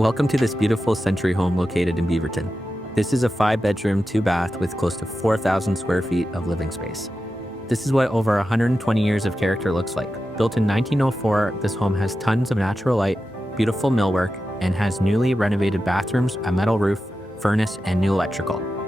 Welcome to this beautiful century home located in Beaverton. This is a 5-bedroom, 2-bath with close to 4,000 square feet of living space. This is what over 120 years of character looks like. Built in 1904, this home has tons of natural light, beautiful millwork, and has newly renovated bathrooms, a metal roof, furnace, and new electrical.